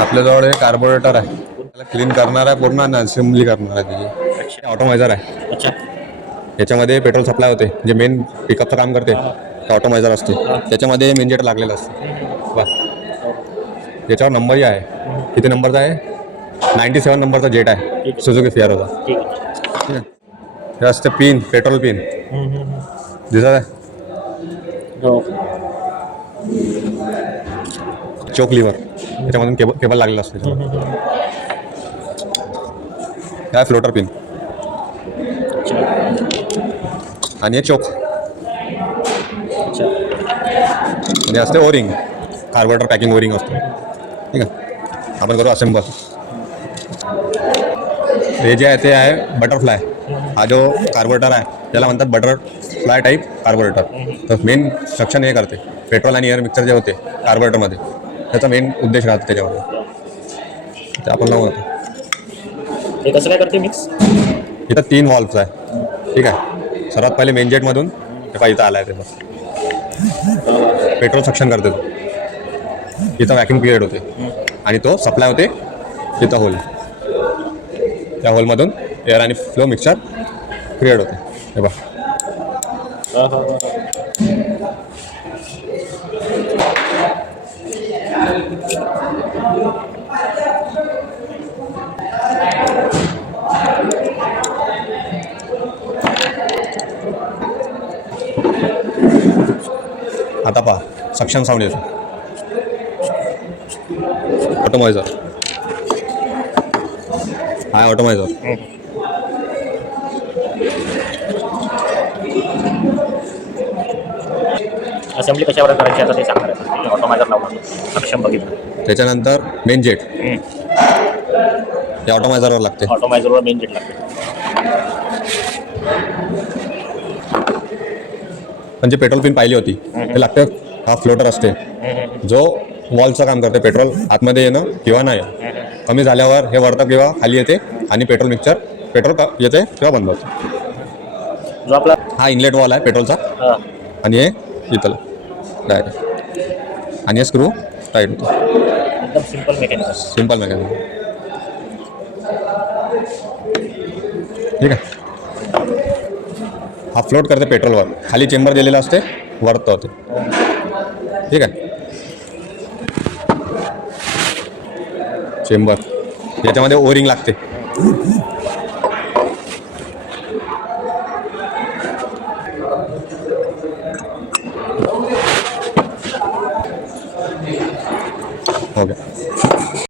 आपल्याजवळ एक कार्बोरेटर आहे, त्याला क्लीन करणार आहे पूर्ण आणि असेंबली करणार आहे त्याची. ऑटोमायझर आहे. अच्छा. याच्यामध्ये पेट्रोल सप्लाय होते, जे मेन पिकअपचं काम करते ते ऑटोमायझर असते. त्याच्यामध्ये मेन जेट लागलेलं असतं. वा, याच्यावर नंबरही आहे. किती नंबरचा आहे? 97 नंबरचा जेट आहे, सुझुकी फियारोचा. ठीक आहे. हे असते पिन, पेट्रोल पिन दिसत आहे. हो. चोक लिव्हर, त्याच्यामधून केबल लागलेला असतो. काय फ्लोटर पिन आणि हे चोक अच्छा. आणि असते ओरिंग, कार्बोरेटर पॅकिंग ओरिंग असतो. ठीक आहे, आपण करू असेंबल. हे जे आहे ते आहे बटरफ्लाय. हा जो कार्बोरेटर आहे त्याला म्हणतात बटरफ्लाय टाईप कार्बोरेटर. तर मेन सक्शन हे करते, पेट्रोल आणि एअर मिक्सर जे होते कार्बोरेटरमध्ये, त्याचा मेन उद्देश राहतो त्याच्यामध्ये. ते आपण लावून होतो. हे कसं काय करते मिक्स? इथं 3 वॉल्व्स आहे. ठीक आहे, सर्वात पहिले मेन जेटमधून तेव्हा इथं आला आहे ते बस पेट्रोल सक्शन करते तो. इथं वॅक्यूम क्रिएट होते आणि तो सप्लाय होते इथं होल. त्या होलमधून एअर आणि फ्लो मिक्सचर क्रिएट होते. हे बघा, आता पहा सक्शन साऊंड येतो. ऑटोमायझर हा ऑटोमायझर. असेंब्ली कशावर करायची आता ते सांगणार आहे. ऑटोमायझर लावणार, सक्षम बघितलं. त्याच्यानंतर मेन जेट ते ऑटोमायझरवर लागते. ऑटोमायझरवर मेन जेट लागते. म्हणजे पेट्रोल पिन पाहिली होती ते लागते. हा फ्लोटर असते जो वॉलचं काम करते. पेट्रोल आतमध्ये येणं किंवा नाही कमी झाल्यावर हे वरतं किंवा खाली येते आणि पेट्रोल मिक्सचर पेट्रोल येते किंवा बंद होते. जो आपला हा इनलेट वॉल आहे पेट्रोलचा आणि हे इथलं डायरेक्ट आणि हे स्क्रू टाईट होतो. एकदम सिंपल मेकॅनिझम. Simple mechanism. ठीक आहे, हा फ्लोट करते पेट्रोलवर. खाली चेंबर दिलेला असते, वरतं होते. ठीक आहे, चेंबर याच्यामध्ये ओरिंग लागते.